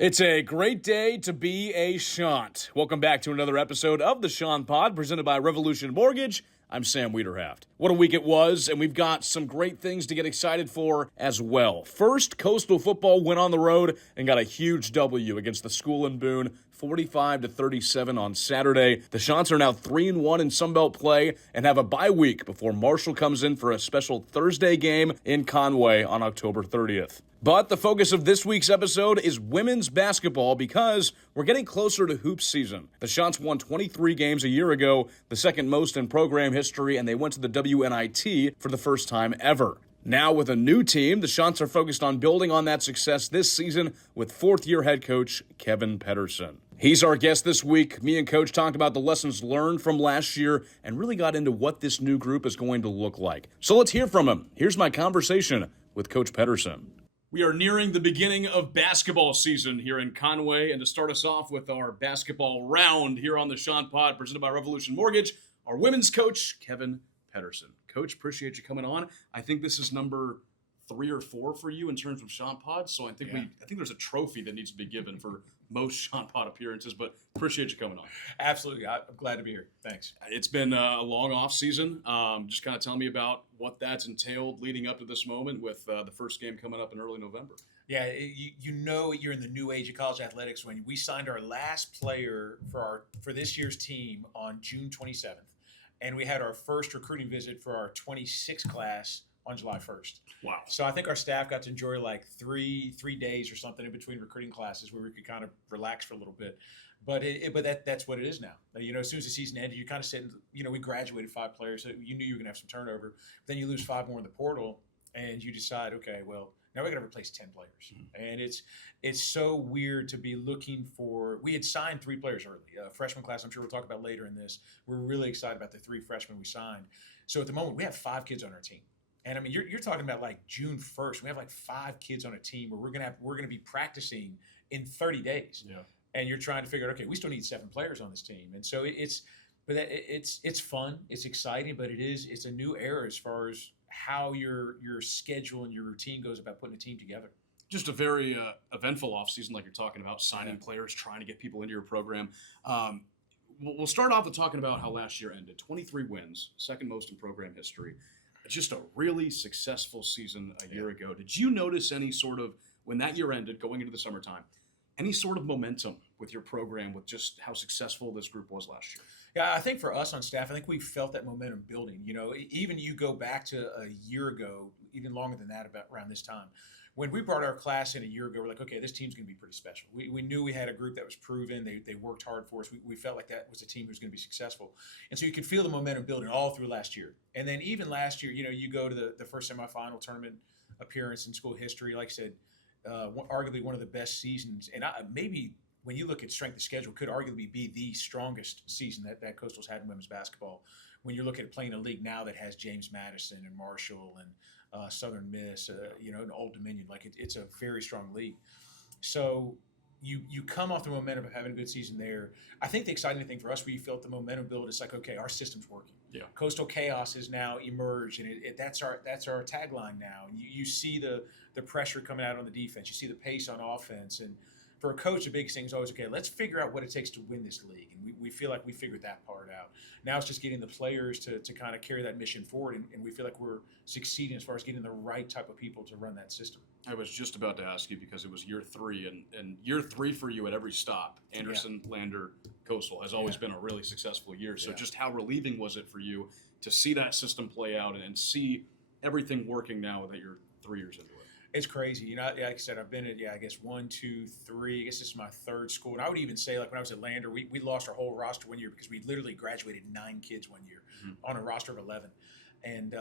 It's a great day to be a Chant. Welcome back to another episode of the Chant Pod, presented by Revolution Mortgage. I'm Sam Wiederhaft. What a week it was, and we've got some great things to get excited for as well. First, Coastal football went on the road and got a huge W against the school in Boone, 45-37 on Saturday. The Chants are now 3-1 in Sunbelt play and have a bye week before Marshall comes in for a special Thursday game in Conway on October 30th. But the focus of this week's episode is women's basketball because we're getting closer to hoops season. The Chants won 23 games a year ago, the second most in program history, and they went to the WNIT for the first time ever. Now with a new team, the Chants are focused on building on that success this season with fourth-year head coach Kevin Pederson. He's our guest this week. Me and Coach talked about the lessons learned from last year and really got into what this new group is going to look like. So let's hear from him. Here's my conversation with Coach Pederson. We are nearing the beginning of basketball season here in Conway, and to start us off with our basketball round here on the Chant Pod, presented by Revolution Mortgage, our women's coach, Kevin Pederson. Coach, appreciate you coming on. I think this is number 3 or 4 for you in terms of Chant Pod, so I think there's a trophy that needs to be given for most Chant Pod appearances, but appreciate you coming on. Absolutely. I'm glad to be here. Thanks. It's been a long off season. Just kind of tell me about what that's entailed leading up to this moment with the first game coming up in early November. Yeah, you know you're in the new age of college athletics when we signed our last player for this year's team on June 27th, and we had our first recruiting visit for our 26 class on July 1st. Wow. So I think our staff got to enjoy like three days or something in between recruiting classes where we could kind of relax for a little bit. But that's what it is now. You know, as soon as the season ended, you kind of sit and, we graduated 5 players. So you knew you were going to have some turnover. But then you lose 5 more in the portal and you decide, okay, well, now we're going to replace 10 players. Mm-hmm. And it's so weird to be looking for – we had signed 3 players early. Freshman class, I'm sure we'll talk about later in this. We're really excited about the 3 freshmen we signed. So at the moment, we have 5 kids on our team. And I mean, you're talking about like June 1st. We have like 5 kids on a team where we're gonna be practicing in 30 days. Yeah. And you're trying to figure out, okay, we still need 7 players on this team. And so it's fun, it's exciting, but it's a new era as far as how your schedule and your routine goes about putting a team together. Just a very eventful offseason, like you're talking about, signing players, trying to get people into your program. We'll start off with talking about how last year ended. 23 wins, second most in program history. Just a really successful season a year ago. Did you notice any sort of, when that year ended, going into the summertime, any sort of momentum with your program with just how successful this group was last year? Yeah, I think for us on staff, I think we felt that momentum building. Even you go back to a year ago, even longer than that, about around this time. When we brought our class in a year ago, we're like, okay, this team's going to be pretty special. We knew we had a group that was proven. They worked hard for us. We felt like that was a team who was going to be successful. And so you could feel the momentum building all through last year. And then even last year, you go to the first semifinal tournament appearance in school history. Like I said, arguably one of the best seasons. And maybe when you look at strength of schedule, could arguably be the strongest season that Coastal's had in women's basketball. When you're looking at playing a league now that has James Madison and Marshall and Southern Miss, and Old Dominion, like it's a very strong league. So you come off the momentum of having a good season there. I think the exciting thing for us, where you felt the momentum build, is like, okay, our system's working. Yeah. Coastal Chaos has now emerged, and that's our tagline now. And you see the pressure coming out on the defense. You see the pace on offense, and for a coach, the biggest thing is always, okay, let's figure out what it takes to win this league. And we feel like we figured that part out. Now it's just getting the players to kind of carry that mission forward, and we feel like we're succeeding as far as getting the right type of people to run that system. I was just about to ask you, because it was year 3, and year 3 for you at every stop, Anderson, Lander, Coastal, has always been a really successful year. So just how relieving was it for you to see that system play out and see everything working now that you're 3 years into it? It's crazy. Like I said, I've been at, I guess 1, 2, 3, I guess this is my 3rd school. And I would even say, like when I was at Lander, we lost our whole roster one year because we literally graduated 9 kids one year on a roster of 11. And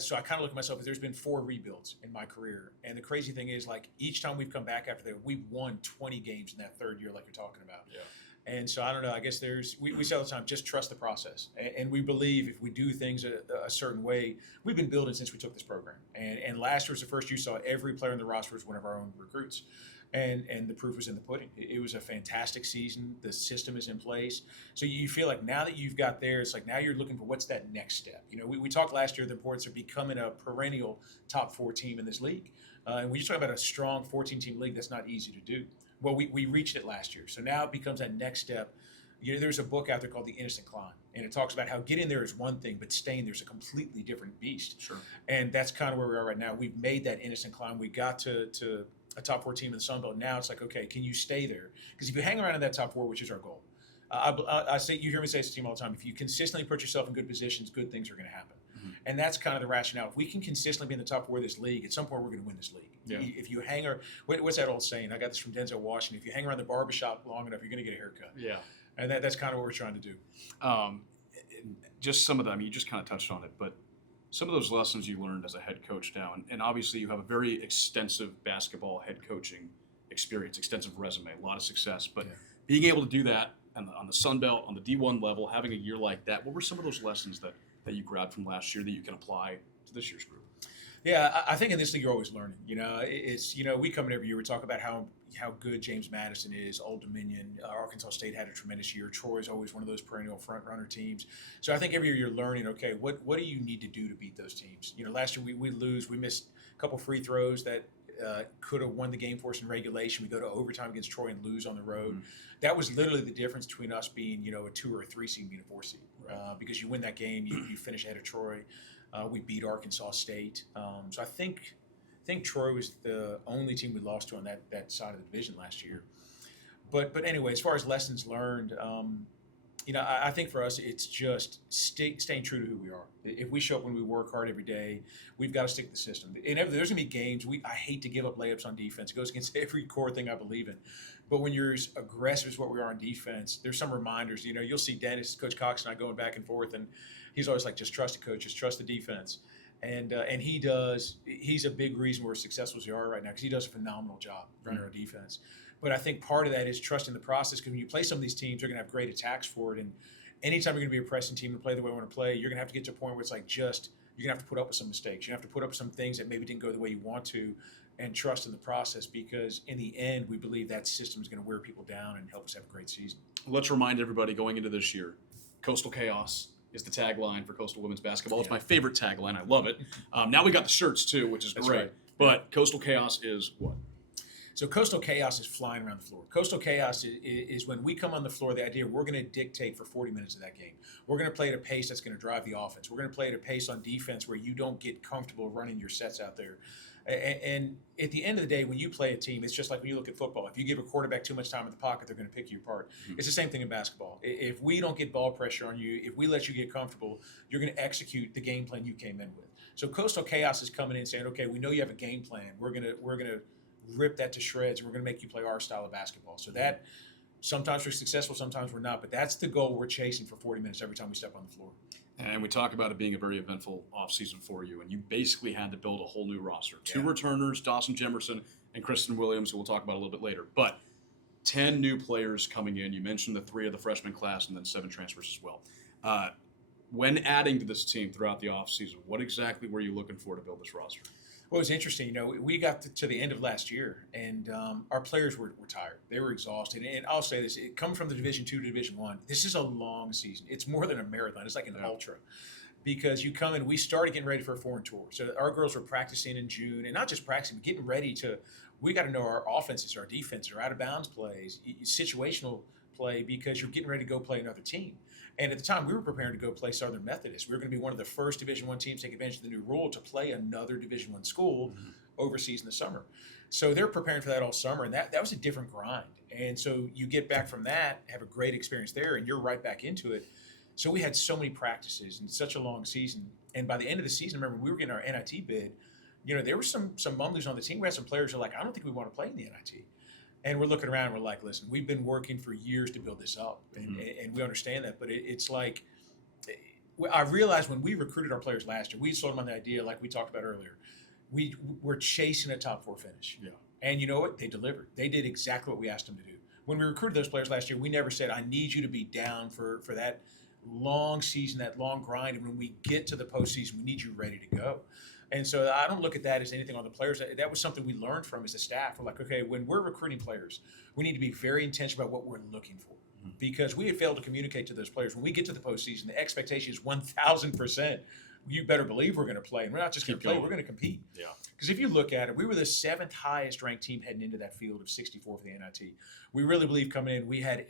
so I kind of look at myself as there's been 4 rebuilds in my career. And the crazy thing is, like, each time we've come back after that, we've won 20 games in that 3rd year, like you're talking about. Yeah. And so I don't know, I guess we say all the time, just trust the process. And we believe if we do things a certain way, we've been building since we took this program. And last year was the first year you saw every player in the roster was one of our own recruits. And the proof was in the pudding. It was a fantastic season. The system is in place. So you feel like now that you've got there, it's like now you're looking for what's that next step. We talked last year the importance of becoming a perennial top 4 team in this league. And when you talk about a strong 14-team league, that's not easy to do. Well, we reached it last year. So now it becomes that next step. There's a book out there called The Innocent Climb, and it talks about how getting there is one thing, but staying there is a completely different beast. Sure. And that's kind of where we are right now. We've made that innocent climb. We got to a top 4 team in the Sun Belt. Now it's like, okay, can you stay there? Because if you hang around in that top 4, which is our goal, I say, you hear me say this to the team all the time, if you consistently put yourself in good positions, good things are going to happen. Mm-hmm. And that's kind of the rationale. If we can consistently be in the top 4 of this league, at some point we're going to win this league. Yeah. If you hang around, what's that old saying? I got this from Denzel Washington. If you hang around the barbershop long enough, you're going to get a haircut. Yeah. And that's kind of what we're trying to do. Just some of them, you just kind of touched on it, but some of those lessons you learned as a head coach now, and obviously you have a very extensive basketball head coaching experience, extensive resume, a lot of success, but being able to do that on the Sun Belt, on the D1 level, having a year like that, what were some of those lessons that you grabbed from last year that you can apply to this year's group? Yeah, I think in this league you're always learning. We come in every year. We talk about how good James Madison is. Old Dominion, Arkansas State had a tremendous year. Troy is always one of those perennial front runner teams. So I think every year you're learning. Okay, what do you need to do to beat those teams? Last year we lose. We missed a couple free throws that could have won the game for us in regulation. We go to overtime against Troy and lose on the road. Mm-hmm. That was literally the difference between us being a 2 or a 3 seed, being a 4 seed. Right. Because you win that game, you finish ahead of Troy. We beat Arkansas State. So I think Troy was the only team we lost to on that side of the division last year. But anyway, as far as lessons learned, I think for us it's just staying true to who we are. If we show up when we work hard every day, we've got to stick to the system. And there's going to be games. I hate to give up layups on defense. It goes against every core thing I believe in. But when you're as aggressive as what we are on defense, there's some reminders. You'll see Dennis, Coach Cox, and I going back and forth, and he's always like, just trust the coach, just trust the defense. And he does. He's a big reason we're as successful as we are right now because he does a phenomenal job running our defense. But I think part of that is trusting the process because when you play some of these teams, they're going to have great attacks for it. And anytime you're going to be a pressing team and play the way we want to play, you're going to have to get to a point where it's like you're going to have to put up with some mistakes. You have to put up with some things that maybe didn't go the way you want to and trust in the process because in the end, we believe that system is going to wear people down and help us have a great season. Let's remind everybody going into this year, Coastal Chaos is the tagline for Coastal Women's Basketball. Yeah. It's my favorite tagline. I love it. Now we got the shirts too, which is great. Right. But Coastal Chaos is what? So Coastal Chaos is flying around the floor. Coastal Chaos is when we come on the floor, the idea we're going to dictate for 40 minutes of that game. We're going to play at a pace that's going to drive the offense. We're going to play at a pace on defense where you don't get comfortable running your sets out there. And at the end of the day, when you play a team, it's just like when you look at football. If you give a quarterback too much time in the pocket, they're going to pick you apart. Mm-hmm. It's the same thing in basketball. If we don't get ball pressure on you, if we let you get comfortable, you're going to execute the game plan you came in with. So Coastal Chaos is coming in saying, okay, we know you have a game plan. We're going to rip that to shreds, and we're going to make you play our style of basketball. So that sometimes we're successful, sometimes we're not, but that's the goal we're chasing for 40 minutes every time we step on the floor. And we talk about it being a very eventful offseason for you, and you basically had to build a whole new roster. 2 returners, Dawson Jemerson and Kristen Williams, who we'll talk about a little bit later. But 10 new players coming in. You mentioned the 3 of the freshman class and then 7 transfers as well. When adding to this team throughout the offseason, what exactly were you looking for to build this roster? Well, it was interesting. We got to the end of last year, and our players were tired. They were exhausted. And I'll say this, coming from the Division II to Division I, this is a long season. It's more than a marathon. It's like an ultra. Because you come in, we started getting ready for a foreign tour. So our girls were practicing in June, and not just practicing, but getting ready we got to know our offenses, our defenses, our out-of-bounds plays, situational play, because you're getting ready to go play another team. And at the time, we were preparing to go play Southern Methodist. We were going to be one of the first Division I teams to take advantage of the new rule to play another Division I school overseas in the summer. So they're preparing for that all summer, and that was a different grind. And so you get back from that, have a great experience there, and you're right back into it. So we had so many practices and such a long season. And by the end of the season, remember, we were getting our NIT bid. There were some mumblings on the team. We had some players who were like, I don't think we want to play in the NIT. And we're looking around and we're like, listen, we've been working for years to build this up. And we understand that. But it's like, I realized when we recruited our players last year, we sold them on the idea, like we talked about earlier, we're chasing a top 4 finish. Yeah. And you know what? They delivered. They did exactly what we asked them to do. When we recruited those players last year, we never said, I need you to be down for that long season, that long grind. And when we get to the postseason, we need you ready to go. And so I don't look at that as anything on the players. That was something we learned from as a staff. We're like, okay, when we're recruiting players, we need to be very intentional about what we're looking for. Because we had failed to communicate to those players. When we get to the postseason, the expectation is 1,000%. You better believe we're going to play. And we're not just going to play, we're going to compete. Yeah. Because if you look at it, we were the 7th highest ranked team heading into that field of 64 for the NIT. We really believe coming in, we had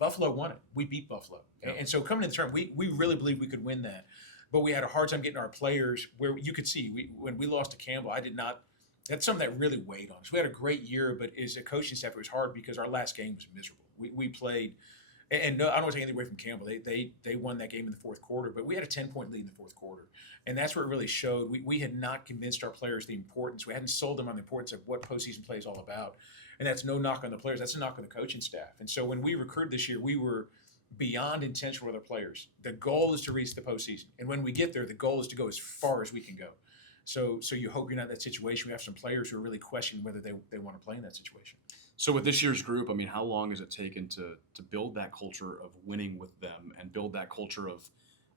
Buffalo won it. We beat Buffalo. Yeah. And so coming in the tournament, we really believed we could win that. But we had a hard time getting our players where you could see when we lost to Campbell, that's something that really weighed on us. We had a great year, but as a coaching staff, it was hard because our last game was miserable. We played, and no, I don't want to take anything away from Campbell. They won that game in the fourth quarter, but we had a 10-point lead in the fourth quarter. And that's where it really showed. We had not convinced our players the importance. We hadn't sold them on the importance of what postseason play is all about. And that's no knock on the players. That's a knock on the coaching staff. And so when we recruited this year, we were beyond intentional with our players. The goal is to reach the postseason. And when we get there, the goal is to go as far as we can go. So you hope you're not in that situation. We have some players who are really questioning whether they want to play in that situation. So with this year's group, I mean, how long has it taken to build that culture of winning with them and build that culture of,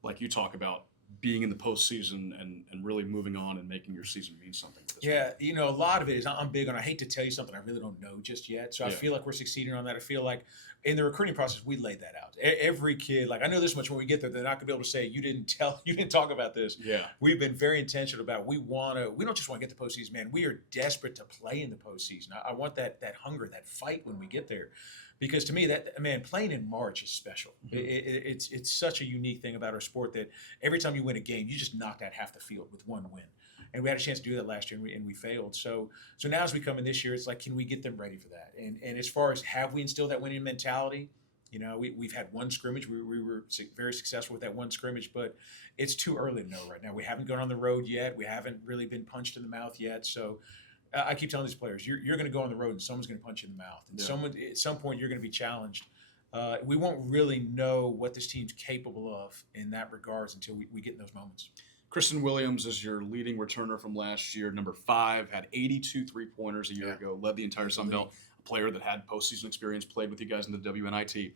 like you talk about, being in the postseason and really moving on and making your season mean something? With this Yeah, a lot of it is I'm big on, I hate to tell you something I really don't know just yet. So I feel like we're succeeding on that. I feel like in the recruiting process, we laid that out. Every kid, like I know this much when we get there, they're not gonna be able to say, you didn't talk about this. Yeah. We've been very intentional about, we don't just want to get the postseason, man. We are desperate to play in the postseason. I want that hunger, that fight when we get there. Because to me, playing in March is special. Mm-hmm. It's such a unique thing about our sport that every time you win a game, you just knocked out half the field with one win. And we had a chance to do that last year, and we failed. So now as we come in this year, it's like, can we get them ready for that? And as far as have we instilled that winning mentality, we've had one scrimmage. We were very successful with that one scrimmage, but it's too early to know right now. We haven't gone on the road yet. We haven't really been punched in the mouth yet. So I keep telling these players, you're going to go on the road and someone's going to punch you in the mouth. And at some point, you're going to be challenged. We won't really know what this team's capable of in that regards until we get in those moments. Kristen Williams is your leading returner from last year, number 5, had 82 three-pointers a year ago, led the entire Sun Belt, a player that had postseason experience, played with you guys in the WNIT.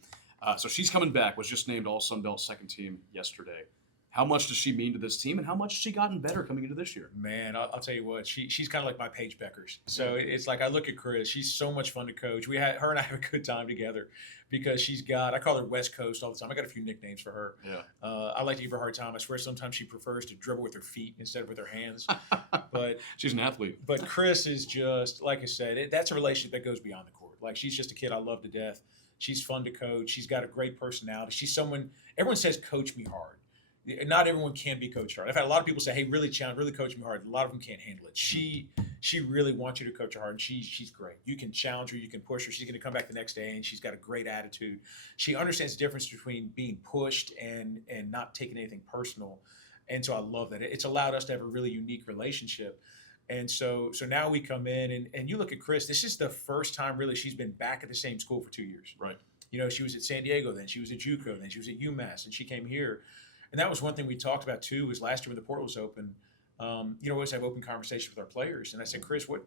So she's coming back, was just named All-Sun Belt second team yesterday. How much does she mean to this team, and how much has she gotten better coming into this year? Man, I'll tell you what, she's kind of like my Paige Beckers. So it's like I look at Chris, she's so much fun to coach. Her and I have a good time together because I call her West Coast all the time. I got a few nicknames for her. Yeah. I like to give her a hard time. I swear sometimes she prefers to dribble with her feet instead of with her hands. But she's an athlete. But Chris is just, like I said, that's a relationship that goes beyond the court. Like, she's just a kid I love to death. She's fun to coach. She's got a great personality. She's someone, everyone says, coach me hard. Not everyone can be coached hard. I've had a lot of people say, hey, really coach me hard. A lot of them can't handle it. She really wants you to coach her hard, and she's great. You can challenge her. You can push her. She's going to come back the next day, and she's got a great attitude. She understands the difference between being pushed and not taking anything personal. And so I love that. It's allowed us to have a really unique relationship. And so now we come in, and you look at Chris, this is the first time really she's been back at the same school for 2 years. Right. She was at San Diego then. She was at JUCO then. She was at UMass, and she came here. And that was one thing we talked about too. Was last year when the portal was open, we always have open conversations with our players. And I said, Chris, what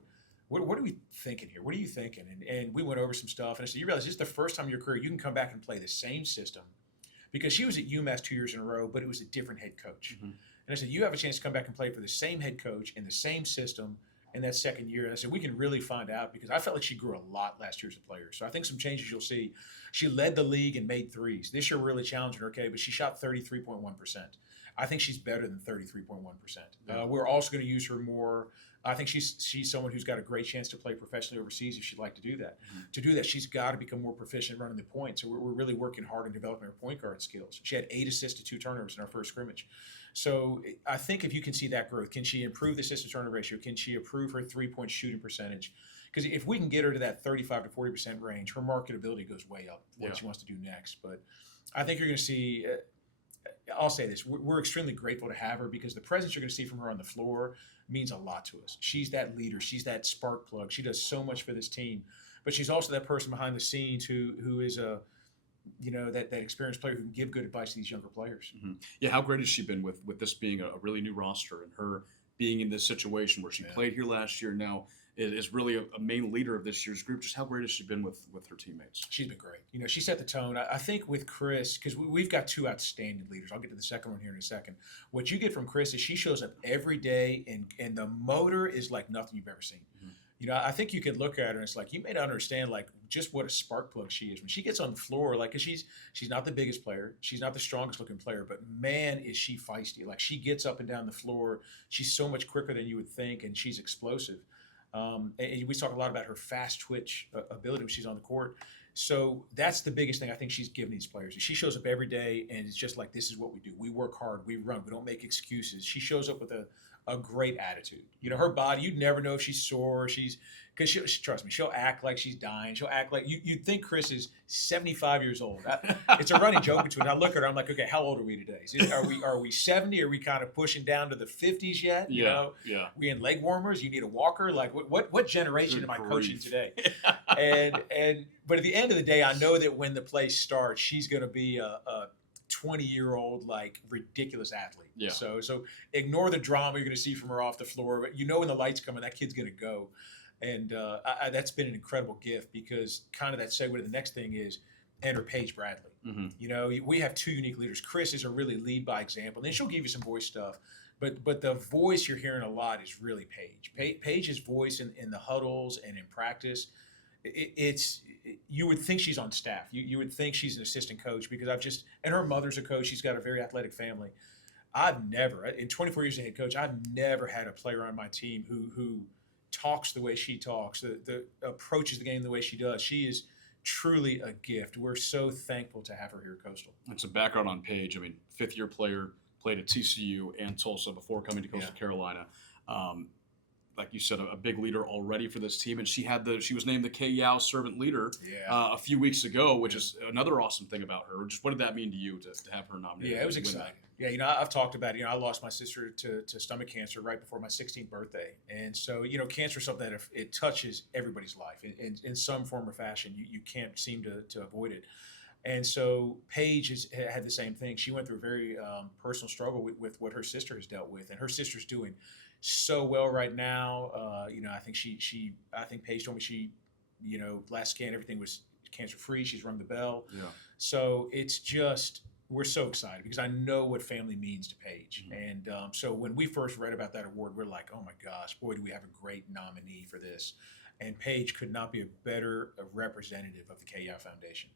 are we thinking here? What are you thinking? And we went over some stuff. And I said, you realize this is the first time in your career you can come back and play the same system, because she was at UMass 2 years in a row, but it was a different head coach. Mm-hmm. And I said, you have a chance to come back and play for the same head coach in the same system in that second year. And I said, we can really find out, because I felt like she grew a lot last year as a player. So I think some changes you'll see. She led the league and made threes. This year we're really challenging her, okay, but she shot 33.1%. I think she's better than 33.1%. Yeah. We're also going to use her more. I think she's someone who's got a great chance to play professionally overseas if she'd like to do that. Mm-hmm. To do that, she's got to become more proficient running the point. So we're really working hard on developing her point guard skills. She had 8 assists to 2 turnovers in our first scrimmage. So I think if you can see that growth, can she improve the assist-to-turnover ratio? Can she improve her three-point shooting percentage? Because if we can get her to that 35 to 40% range, her marketability goes way up for what she wants to do next. But I think you're going to see I'll say this. We're extremely grateful to have her, because the presence you're going to see from her on the floor means a lot to us. She's that leader. She's that spark plug. She does so much for this team. But she's also that person behind the scenes who is that experienced player who can give good advice to these younger players. Mm-hmm. Yeah, how great has she been with this being a really new roster, and her being in this situation where she played here last year, now is really a main leader of this year's group? Just how great has she been with her teammates? She's been great. She set the tone. I think with Chris, because we've got 2 outstanding leaders. I'll get to the second one here in a second. What you get from Chris is she shows up every day, and the motor is like nothing you've ever seen. Mm-hmm. I think you could look at her and it's like you may not understand like just what a spark plug she is when she gets on the floor. Like, 'cause she's not the biggest player, she's not the strongest looking player, but man, is she feisty. Like she gets up and down the floor. She's so much quicker than you would think, and she's explosive. And we talk a lot about her fast twitch ability when she's on the court. So that's the biggest thing I think she's given these players. She shows up every day, and it's just like this is what we do. We work hard, we run, we don't make excuses. She shows up with a great attitude. Her body, you'd never know if she's sore. Because she trust me, she'll act like she's dying. She'll act like you'd think Chris is 75 years old. It's a running joke between. I look at her, I'm like, okay, how old are we today? Are we 70? Are we kind of pushing down to the 50s yet? Yeah. We in leg warmers? You need a walker? Like what generation am I coaching today? But at the end of the day, I know that when the play starts, she's going to be a 20-year-old like ridiculous athlete. Yeah. So ignore the drama you're going to see from her off the floor. But when the lights come in, that kid's going to go. And that's been an incredible gift because kind of that segue to the next thing is enter Paige Bradley. Mm-hmm. We have two unique leaders. Chris is a really lead by example. Then she'll give you some voice stuff. But the voice you're hearing a lot is really Paige. Paige's voice in the huddles and in practice, you would think she's on staff. You would think she's an assistant coach because and her mother's a coach. She's got a very athletic family. I've never, in 24 years as a head coach, I've never had a player on my team who talks the way she talks, the approaches the game the way she does. She is truly a gift. We're so thankful to have her here at Coastal. And some background on Paige. I mean, fifth-year player, played at TCU and Tulsa before coming to Coastal Carolina. Like you said, a big leader already for this team, and she was named the K Yao Servant Leader a few weeks ago, which is another awesome thing about her. Just what did that mean to you to have her nominated? Yeah, it was exciting. Yeah, I've talked about it. I lost my sister to stomach cancer right before my 16th birthday, and so cancer is something that if it touches everybody's life in some form or fashion, you can't seem to avoid it. And so Paige had the same thing. She went through a very personal struggle with what her sister has dealt with, and her sister's doing so well right now. I think Paige told me she, last scan everything was cancer free. She's rung the bell. Yeah. So it's just we're so excited because I know what family means to Paige. Mm-hmm. And so when we first read about that award, we're like, oh my gosh, boy, do we have a great nominee for this. And Paige could not be a better representative of the KYA Foundation.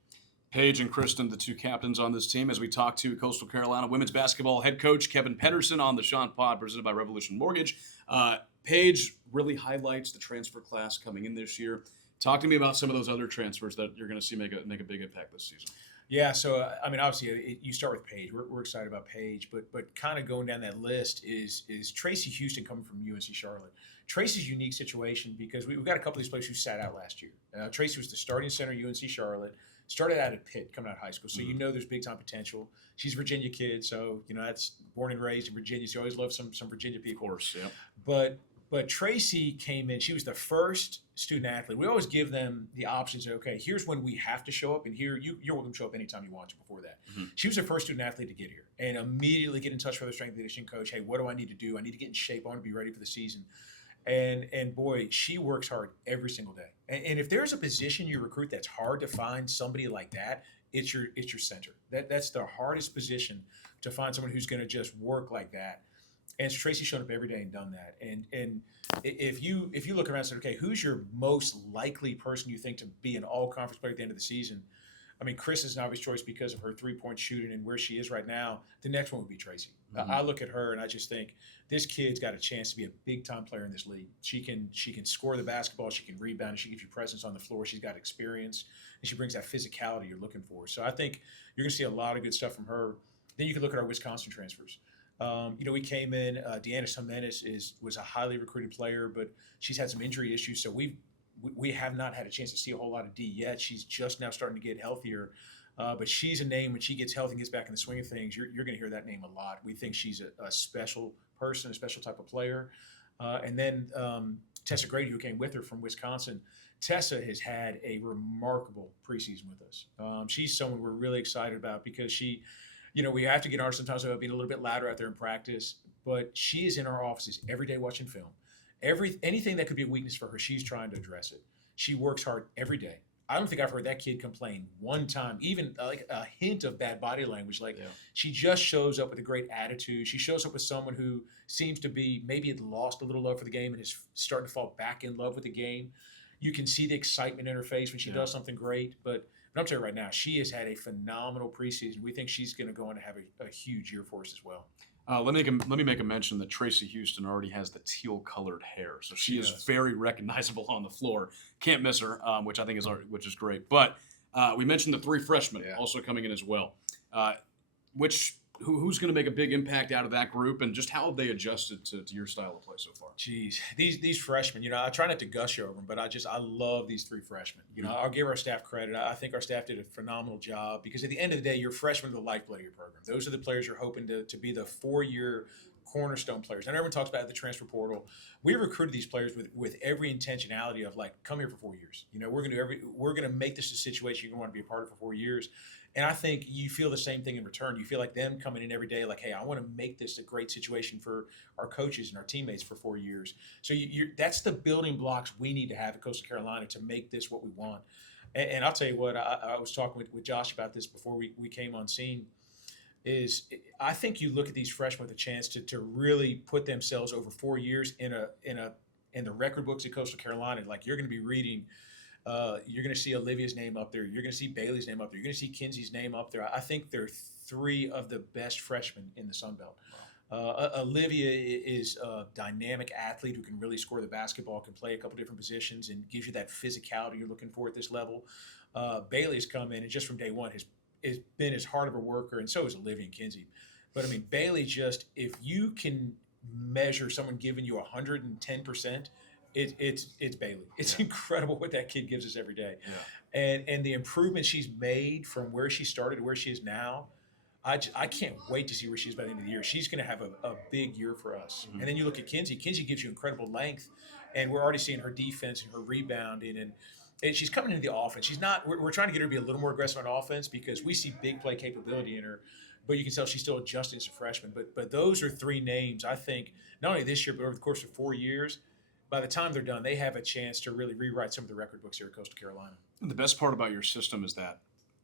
Paige and Kristen, the two captains on this team, as we talk to Coastal Carolina women's basketball head coach Kevin Pederson on the Chant Pod presented by Revolution Mortgage. Paige really highlights the transfer class coming in this year. Talk to me about some of those other transfers that you're going to see make a big impact this season. Yeah, so obviously you start with Paige. We're excited about Paige, but kind of going down that list is Tracy Houston coming from UNC Charlotte. Tracy's a unique situation because we've got a couple of these players who sat out last year. Tracy was the starting center at UNC Charlotte. Started out at Pitt, coming out of high school, so there's big time potential. She's a Virginia kid, so that's born and raised in Virginia. So you always love some Virginia people. Of course, yeah. But Tracy came in. She was the first student athlete. We always give them the options. Okay, here's when we have to show up, and here you're welcome to show up anytime you want to. Before that, She was the first student athlete to get here, and immediately get in touch with her strength and conditioning coach. Hey, what do I need to do? I need to get in shape. I want to be ready for the season. And boy, she works hard every single day. And if there's a position you recruit that's hard to find somebody like that, it's your center. That's the hardest position to find someone who's going to just work like that. And Tracy's shown up every day and done that. And if you look around and say, okay, who's your most likely person you think to be an all-conference player at the end of the season? I mean, Chris is an obvious choice because of her three-point shooting and where she is right now. The next one would be Tracy. Mm-hmm. I look at her and I just think this kid's got a chance to be a big-time player in this league. She can score the basketball, she can rebound, and she gives you presence on the floor. She's got experience, and she brings that physicality you're looking for. So I think you're going to see a lot of good stuff from her. Then you can look at our Wisconsin transfers. We came in. Deanna Jimenez was a highly recruited player, but she's had some injury issues. So we have not had a chance to see a whole lot of D yet. She's just now starting to get healthier. But she's a name, when she gets healthy and gets back in the swing of things, you're going to hear that name a lot. We think she's a special person, a special type of player. And then Tessa Grady, who came with her from Wisconsin. Tessa has had a remarkable preseason with us. She's someone we're really excited about because she, we have to get her sometimes about being a little bit louder out there in practice, but she is in our offices every day watching film. Anything that could be a weakness for her, she's trying to address it. She works hard every day. I don't think I've heard that kid complain one time, even like a hint of bad body language. Like she just shows up with a great attitude. She shows up with someone who seems to be maybe had lost a little love for the game and is starting to fall back in love with the game. You can see the excitement in her face when she does something great. But I'm telling you right now, she has had a phenomenal preseason. We think she's going to go on to have a huge year for us as well. Let me make a mention that Tracy Houston already has the teal-colored hair, so she is very recognizable on the floor. Can't miss her, which I think is great. But we mentioned the 3 freshmen also coming in as well. Who's going to make a big impact out of that group, and just how have they adjusted to your style of play so far? Jeez, these freshmen, I try not to gush over them, but I love these 3 freshmen. I'll give our staff credit. I think our staff did a phenomenal job because at the end of the day, your freshmen are the lifeblood of your program. Those are the players you're hoping to be the 4-year cornerstone players. And everyone talks about the transfer portal. We recruited these players with every intentionality of like, come here for 4 years. We're going to make this a situation you're going to want to be a part of for 4 years. And I think you feel the same thing in return. You feel like them coming in every day like, hey, I want to make this a great situation for our coaches and our teammates for 4 years. So that's the building blocks we need to have at Coastal Carolina to make this what we want. And I'll tell you what, I was talking with Josh about this before we came on scene, is I think you look at these freshmen with a chance to really put themselves over 4 years in the record books at Coastal Carolina. Like you're going to be reading you're going to see Olivia's name up there. You're going to see Bailey's name up there. You're going to see Kinsey's name up there. I think they're 3 of the best freshmen in the Sun Belt. Olivia is a dynamic athlete who can really score the basketball, can play a couple different positions, and gives you that physicality you're looking for at this level. Bailey's come in and just from day one has been as hard of a worker, and so is Olivia and Kinsey. But, I mean, Bailey just, if you can measure someone giving you 110%, it's Bailey. It's incredible what that kid gives us every day. And the improvement she's made from where she started to where she is now, I can't wait to see where she is by the end of the year. She's going to have a big year for us. And then you look at Kinsey. Kinsey gives you incredible length, and we're already seeing her defense and her rebounding, and she's coming into the offense. She's not. We're trying to get her to be a little more aggressive on offense because we see big play capability in her. But you can tell she's still adjusting as a freshman. But those are 3 names I think not only this year but over the course of 4 years. By the time they're done, they have a chance to really rewrite some of the record books here at Coastal Carolina. And the best part about your system is that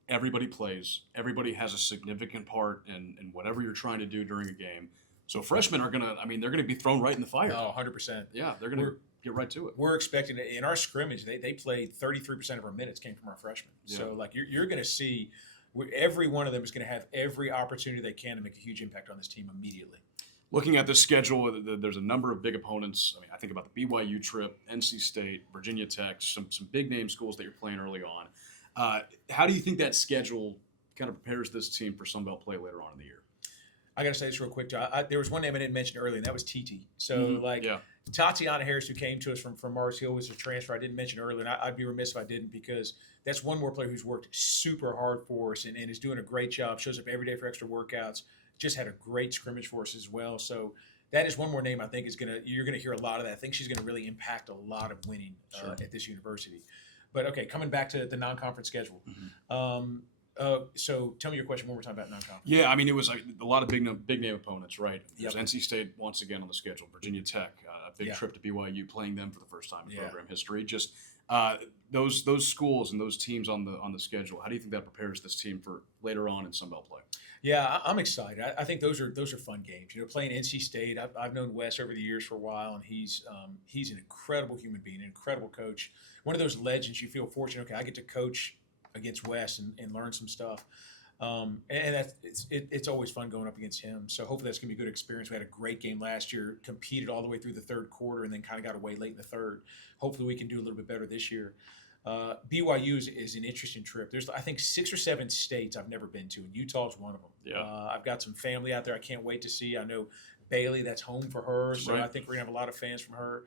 everybody plays. Everybody has a significant part in whatever you're trying to do during a game. So freshmen are they're going to be thrown right in the fire. Oh, 100%. Yeah, they're going to get right to it. We're expecting it. In our scrimmage, they played 33% of our minutes came from our freshmen. Yeah. So, like, you're going to see every one of them is going to have every opportunity they can to make a huge impact on this team immediately. Looking at the schedule, there's a number of big opponents. I think about the BYU trip, NC State, Virginia Tech, some big name schools that you're playing early on. How do you think that schedule kind of prepares this team for Sun Belt play later on in the year? I got to say this real quick, John. There was one name I didn't mention earlier, and that was TT. So, Tatiana Harris, who came to us from Mars Hill, was a transfer I didn't mention earlier, and I'd be remiss if I didn't because that's one more player who's worked super hard for us and is doing a great job, shows up every day for extra workouts. Just had a great scrimmage for us as well. So that is one more name I think you're going to hear a lot of that. I think she's going to really impact a lot of winning at this university. But, okay, coming back to the non-conference schedule. So tell me your question one more time about non-conference. Yeah, it was a lot of big name opponents, right? There's NC State once again on the schedule, Virginia Tech, a big trip to BYU, playing them for the first time in program history. Just those schools and those teams on the schedule. How do you think that prepares this team for later on in Sun Belt play? Yeah, I'm excited. I think those are fun games. Playing NC State, I've known Wes over the years for a while, and he's an incredible human being, an incredible coach. One of those legends you feel fortunate. Okay, I get to coach against Wes and learn some stuff. And it's always fun going up against him. So hopefully that's going to be a good experience. We had a great game last year, competed all the way through the third quarter, and then kind of got away late in the third. Hopefully we can do a little bit better this year. BYU is an interesting trip. There's, I think, 6 or 7 states I've never been to, and Utah's one of them. Yeah. I've got some family out there I can't wait to see. I know Bailey, that's home for her, so right. I think we're going to have a lot of fans from her.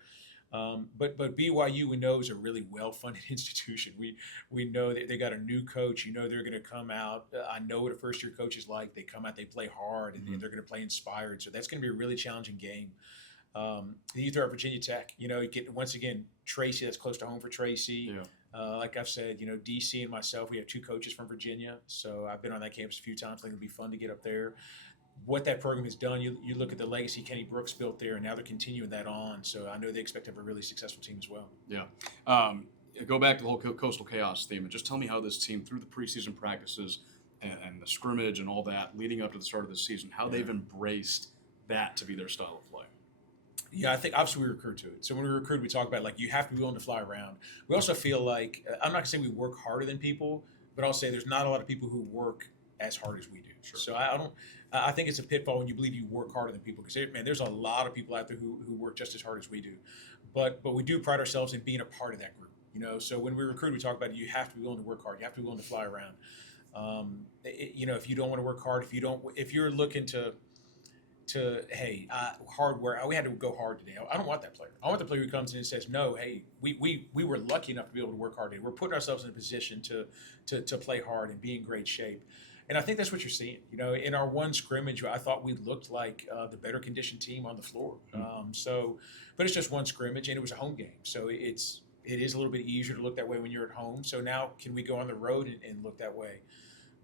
But BYU, we know, is a really well-funded institution. We know that they got a new coach. They're going to come out. I know what a first-year coach is like. They come out, they play hard, and they're going to play inspired. So that's going to be a really challenging game. Then you throw out Virginia Tech. You get, once again, Tracy, that's close to home for Tracy. Yeah. Like I've said, DC and myself, we have 2 coaches from Virginia. So I've been on that campus a few times. I think it'll be fun to get up there. What that program has done, you look at the legacy Kenny Brooks built there, and now they're continuing that on. So I know they expect to have a really successful team as well. Yeah. go back to the whole Coastal Chaos theme and just tell me how this team, through the preseason practices and the scrimmage and all that leading up to the start of the season, how they've embraced that to be their style of play. Yeah, I think obviously we recruit to it. So when we recruit, we talk about like you have to be willing to fly around. We also feel like I'm not gonna say we work harder than people, but I'll say there's not a lot of people who work as hard as we do. Sure. So I don't. I think it's a pitfall when you believe you work harder than people because man, there's a lot of people out there who work just as hard as we do. But we do pride ourselves in being a part of that group. So when we recruit, we talk about you have to be willing to work hard. You have to be willing to fly around. If you don't want to work hard, if you're looking to hard work. We had to go hard today. I don't want that player. I want the player who comes in and says, no, hey, we were lucky enough to be able to work hard today. We're putting ourselves in a position to play hard and be in great shape. And I think that's what you're seeing. In our one scrimmage, I thought we looked like the better conditioned team on the floor. But it's just one scrimmage, and it was a home game. So it is a little bit easier to look that way when you're at home. So now can we go on the road and look that way?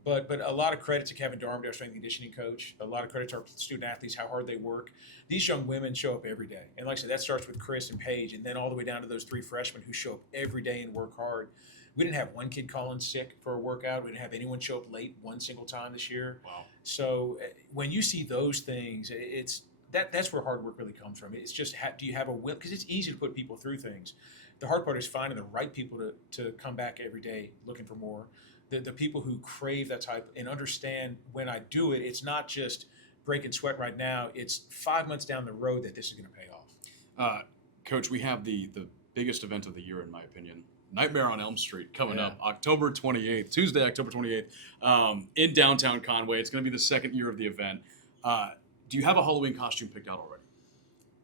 But a lot of credit to Kevin Darmody, our strength and conditioning coach. A lot of credit to our student athletes, how hard they work. These young women show up every day. And like I said, that starts with Chris and Paige, and then all the way down to those 3 freshmen who show up every day and work hard. We didn't have one kid calling sick for a workout. We didn't have anyone show up late one single time this year. Wow. So when you see those things, that's where hard work really comes from. It's just, do you have a will? Because it's easy to put people through things. The hard part is finding the right people to come back every day looking for more. The people who crave that type and understand when I do it, it's not just breaking sweat right now. It's 5 months down the road that this is going to pay off. Coach, we have the biggest event of the year, in my opinion. Nightmare on Elm Street coming up October 28th, Tuesday, October 28th, in downtown Conway. It's going to be the second year of the event. Do you have a Halloween costume picked out already?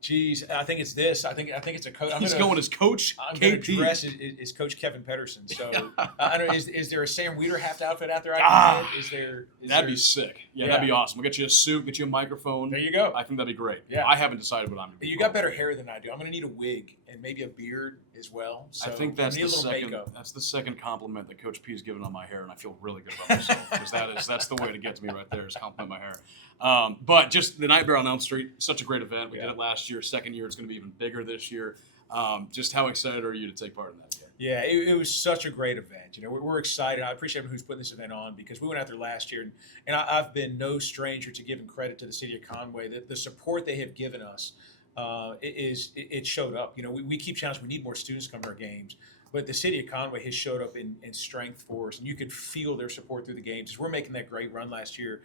Geez, I think it's this. I think it's a coach. He's going as Coach I'm KP. going to dress as Coach Kevin Pederson. So I don't know. Is there a Sam Wiederhaft outfit out there I can get? That'd be sick. Yeah, that'd be awesome. We'll get you a suit, get you a microphone. There you go. I think that'd be great. Yeah. I haven't decided what I'm going to do. You got better hair than I do. I'm going to need a wig and maybe a beard as well. So I think that's need a little second. makeup. That's the second compliment that Coach P's given on my hair, and I feel really good about myself because that's the way to get to me right there is compliment my hair. But just the Nightmare on Elm Street, such a great event. We did it last year. Second year, it's going to be even bigger this year. Just how excited are you to take part in that? Yeah, it was such a great event. We're excited. I appreciate everyone who's putting this event on because we went out there last year, and I've been no stranger to giving credit to the city of Conway. The support they have given us it showed up. We keep challenging. We need more students to come to our games, but the city of Conway has showed up in strength for us, and you could feel their support through the games. As we're making that great run last year,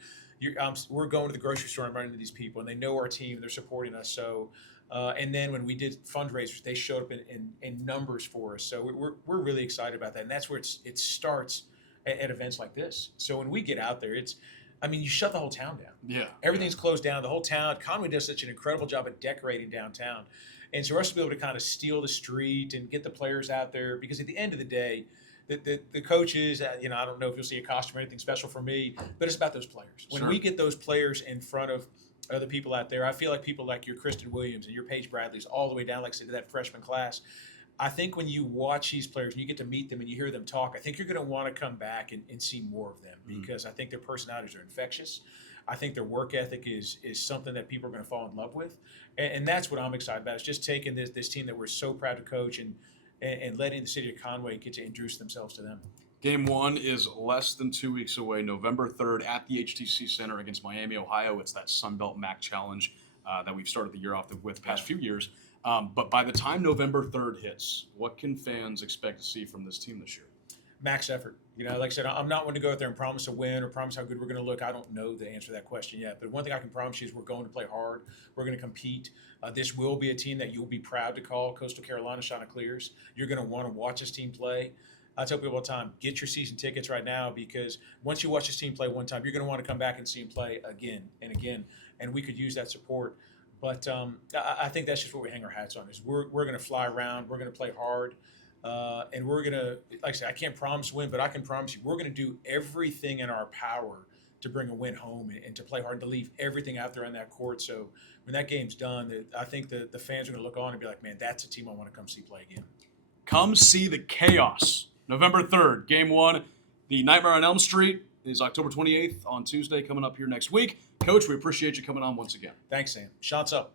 we're going to the grocery store and running into these people, and they know our team. They're supporting us. So. And then when we did fundraisers, they showed up in numbers for us. So we're really excited about that. And that's where it starts at events like this. So when we get out there, you shut the whole town down. Yeah. Everything's closed down. The whole town. Conway does such an incredible job of decorating downtown. And so for us to be able to kind of steal the street and get the players out there, because at the end of the day, the coaches, I don't know if you'll see a costume or anything special for me, but it's about those players. When we get those players in front of other people out there, I feel like people like your Kristen Williams and your Paige Bradleys all the way down, like I said, to that freshman class. I think when you watch these players and you get to meet them and you hear them talk, I think you're going to want to come back and see more of them because I think their personalities are infectious. I think their work ethic is something that people are going to fall in love with. And that's what I'm excited about. It's just taking this team that we're so proud to coach and letting the city of Conway get to introduce themselves to them. Game 1 is less than 2 weeks away, November 3rd at the HTC Center against Miami, Ohio. It's that Sunbelt MAC Challenge that we've started the year off with the past few years. But by the time November 3rd hits, what can fans expect to see from this team this year? Max effort. Like I said, I'm not one to go out there and promise a win or promise how good we're going to look. I don't know the answer to that question yet. But one thing I can promise you is we're going to play hard. We're going to compete. This will be a team that you'll be proud to call Coastal Carolina Chanticleers. You're going to want to watch this team play. I tell people all the time, get your season tickets right now because once you watch this team play one time, you're going to want to come back and see them play again and again. And we could use that support. But I think that's just what we hang our hats on is we're going to fly around. We're going to play hard. And we're going to, like I said, I can't promise win, but I can promise you we're going to do everything in our power to bring a win home and to play hard and to leave everything out there on that court. So when that game's done, I think the fans are going to look on and be like, man, that's a team I want to come see play again. Come see the chaos. November 3rd, Game 1. The Nightmare on Elm Street is October 28th on Tuesday, coming up here next week. Coach, we appreciate you coming on once again. Thanks, Sam. Shots up.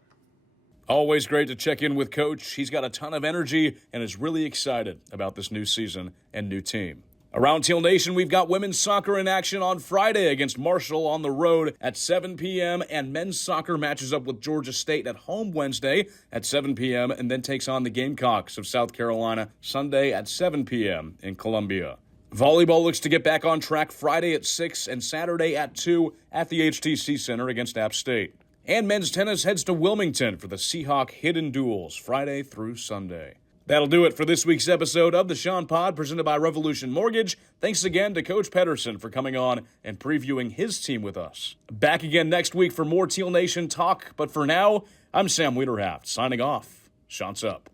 Always great to check in with Coach. He's got a ton of energy and is really excited about this new season and new team. Around Teal Nation, we've got women's soccer in action on Friday against Marshall on the road at 7 p.m. and men's soccer matches up with Georgia State at home Wednesday at 7 p.m. and then takes on the Gamecocks of South Carolina Sunday at 7 p.m. in Columbia. Volleyball looks to get back on track Friday at 6 and Saturday at 2 at the HTC Center against App State. And men's tennis heads to Wilmington for the Seahawk Hidden Duels Friday through Sunday. That'll do it for this week's episode of the Chant Pod presented by Revolution Mortgage. Thanks again to Coach Pederson for coming on and previewing his team with us. Back again next week for more Teal Nation talk, but for now, I'm Sam Wiederhaft signing off. Chant's up.